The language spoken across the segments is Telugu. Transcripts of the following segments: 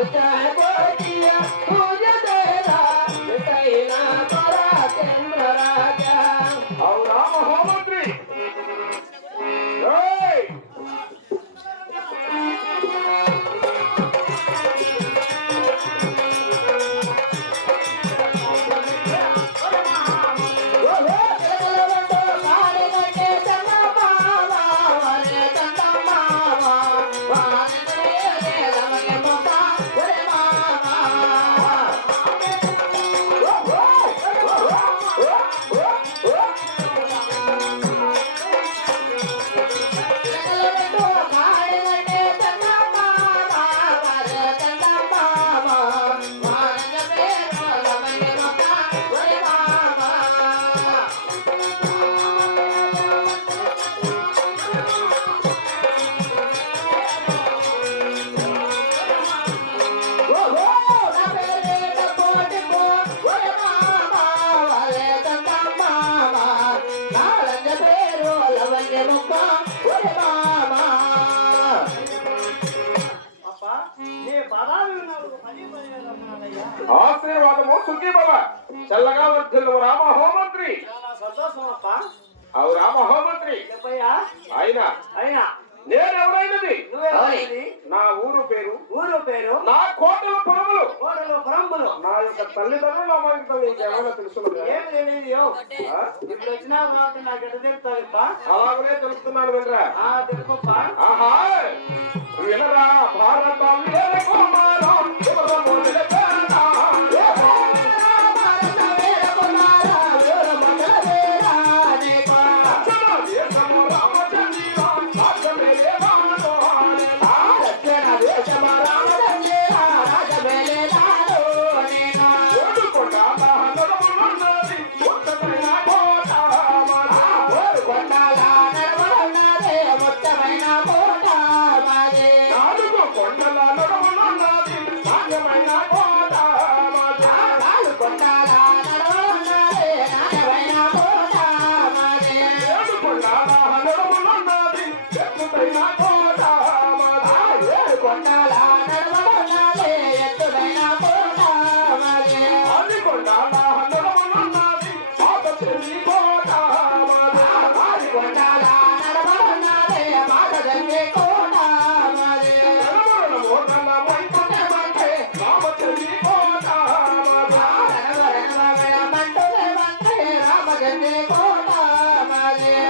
उठा है ఆశీర్వాదము సుఖీ భవ చల్లగా వర్ధిల్లు రామ హోమంత్రి. చాలా సంతోషం అప్ప అవు రామ హోమంత్రి చెప్పయ్యా అయినా అయినా నేను ఎవరైనది నువ్వెవరిది నా ఊరు పేరు ఊరు పేరు నా కోటల పొలములు కోటలు పురంబులు నా యొక్క తల్లిదండ్రులు నామాంకితం నీకేమైనా తెలుసున్నదా ఏమి తెలియదు? ఇప్పుడు వచ్చినా కాబట్టి నాకు ఎట్ట తెలుస్తావప్ప అలాగనే తెలుస్తున్నాను వినరా తెలుపప్ప ఆహా వినరా భారత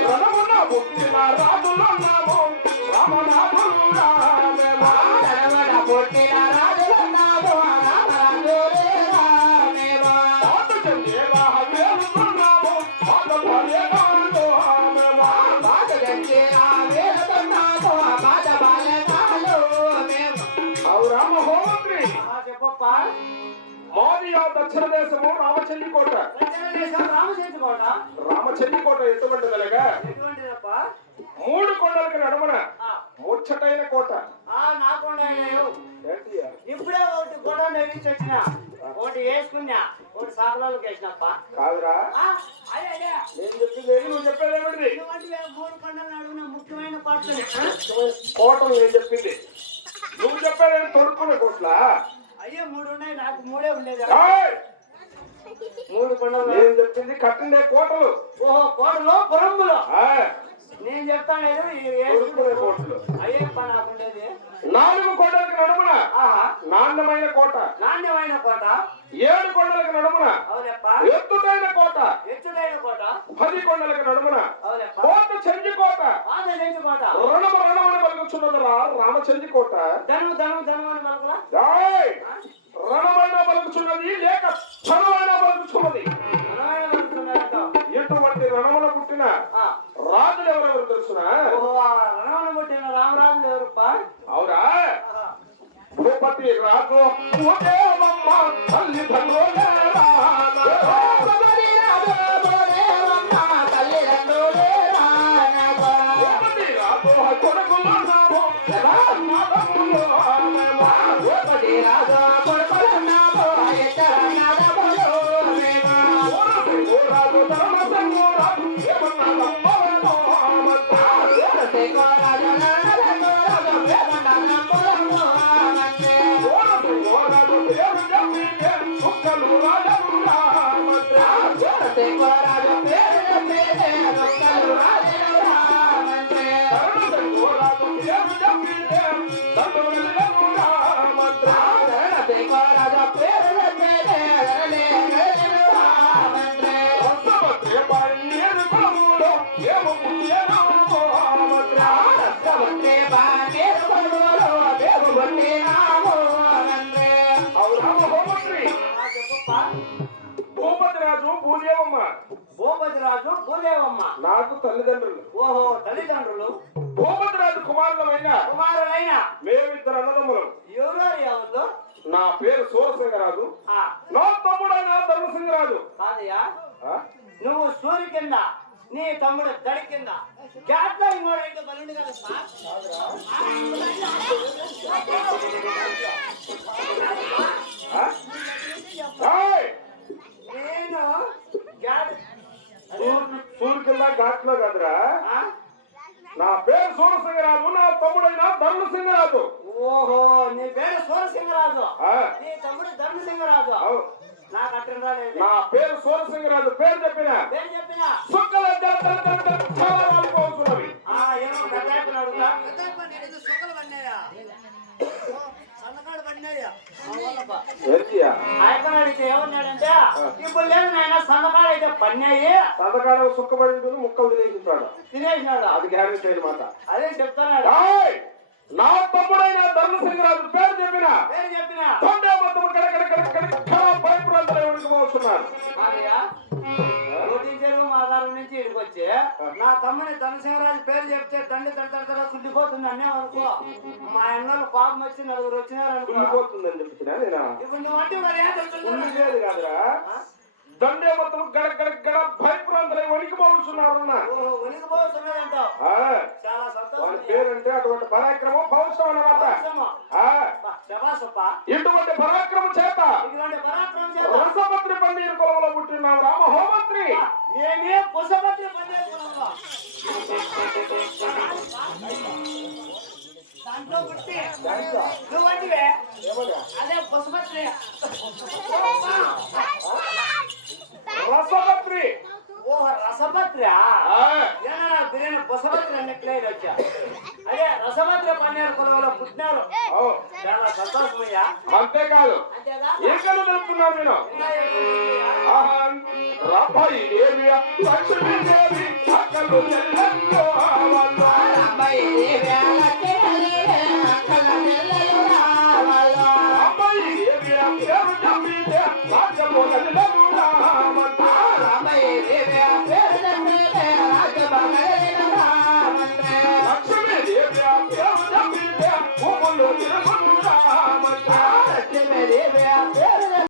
రణమున పుట్టిన రాజులున్నాము, మోదియా దక్షిణ దేశము రామచెల్లి కోట రామచంద్ర కోట రామచెల్లి కోట ఎటువంటిదనగా మూడు కొండలకు నడుమన ముచ్చటైన కోట. ఆ నాకుండా ఏంటియా? ఇప్పుడే ఒకటి కూడా నెగించి వచ్చిన ఒకటి వేసుకున్నా. ఒకటి సాకలోకి వేసినప్ప. కాదురా. నేను చెప్పింది నువ్వు చెప్పేది ఏమిటి మూడు కొండలు అడుగున ముఖ్యమైన పాటలు కోటలు నేను చెప్పింది. నువ్వు చెప్పేది ఏమి తొడుక్కునే కోట్లా? అయ్యో మూడు ఉన్నాయి. నాకు మూడే ఉండేది! మూడు నేను చెప్పింది? కట్టిండే కోటలు. ఓహో కోటలో పొరంబులో ఆ, నేను చెప్తాను నాకు ఉండేది. నాలుగు కొండలకు నడుమున. నాణ్యమైన కోట. నాణ్యమైన కోట. ఏడు కొండలకు నడుమున. ఎత్తుటైన కోట. ఎత్తుడైన కోట. పది కొండలకు నడుమున. కోట రామచంద్రకోట ఆదరించుకోట రణమ రణమని పలుకుచున్నదరా రామచంద్రకోట ధనము ధనము ధనము అని పలకరా! రణమైన పలుకుచున్నది రాజు భూదేవమ్మ నాకు తల్లిదండ్రులు. ఓహో తల్లిదండ్రులు? కుమారులైన మేమిద్దరు అన్నదమ్ములం ఎవరు ఎవరు నా పేరు సూరసింగరాజు నా తమ్ముడైన ధర్మసింగరాజు కాదయ్యా? నువ్వు సూర్యు కింద నీ తమ్ముడు దడి కింద. గ్యాట్లో ఇంకోటి అయితే బలుండి కదా! నేను గ్యాట్ సూర్యు కింద ఘాట్లో కాదురా? నా పేరు సూరసింగరాజు నా తమ్ముడైన ధర్మసింగరాజు ఓహో నీ పేరు సూరసింహరాజు ఆ? నీ తమ్ముడు ధర్మసింహరాజు? అవు. నాకు అట్టం రాలేదు నా పేరు సూరసింగరాజు పేరు చెప్పిన? పేరు చెప్పిన? సుక్కల చాలా వాడిపోతున్నవి ఆ ఏమో పెద్దాయపని అడుగుతా. ఏంటియా? ఆయపని అడిగితే ఏమన్నాడంటే ఇప్పుడు లేదు నాయన పన్నాయి సంతకాలం ఉంటుంది ముక్కలు తినేసింటాడు. తినేసినాడు? అది గ్యారెంటీ అనమాట అదే చెప్తున్నాడు. ఏయ్! నా తమ్ముడైన ధర్మసింగరాజు పేరు చెప్పిన. పేరు చెప్పిన. తొండే మొత్తం కడకడ కడకడ పైపు కోటి చెరువు మాదారం నుంచి ఇక్కడికి వచ్చి నా తమ్ముని ధనసింహరాజు పేరు చెప్తే తండ్రి తన తన కుళ్ళిపోతుంది అనే అనుకో మా అన్నలు పాపం వచ్చి నలుగురు వచ్చినారు అనుకో కుళ్ళిపోతుందని ఇప్పుడు నువ్వు అంటే మరి ఏం? కుళ్ళిలేదు కాదురా. దండే మొత్తం గడ గడ గడ రంధ్రం వణికిపోతున్నారు సంతోషం పేరంటే అటువంటి పరాక్రమం పౌరుషం అన్నమాట. ఇటువంటి పరాక్రమం చేత రసపత్రి పన్నీరు కులంలో పుట్టిన రామ హోమంత్రి ఏమే పుసపత్రి పనిచేస్తున్నావా దాంట్లో పుట్టి నువ్వు అదే పుసపత్రి. రసపత్రి. ఓ రసపత్రి ఆ, ఏనా బిర్యానీ పుసపత్రి అన్నట్లే ఇది వచ్చా. అదే రసపత్రి పన్నీరు కులంలో పుట్టినారు ఓ, చాలా సంతోషమయ్యా. అంతేకాదు నేను. ఇంకా ఏంటయ్యా? ఆహా, రాబాయి లక్ష్మీ దేవి అక్కలు రామంట. Come on.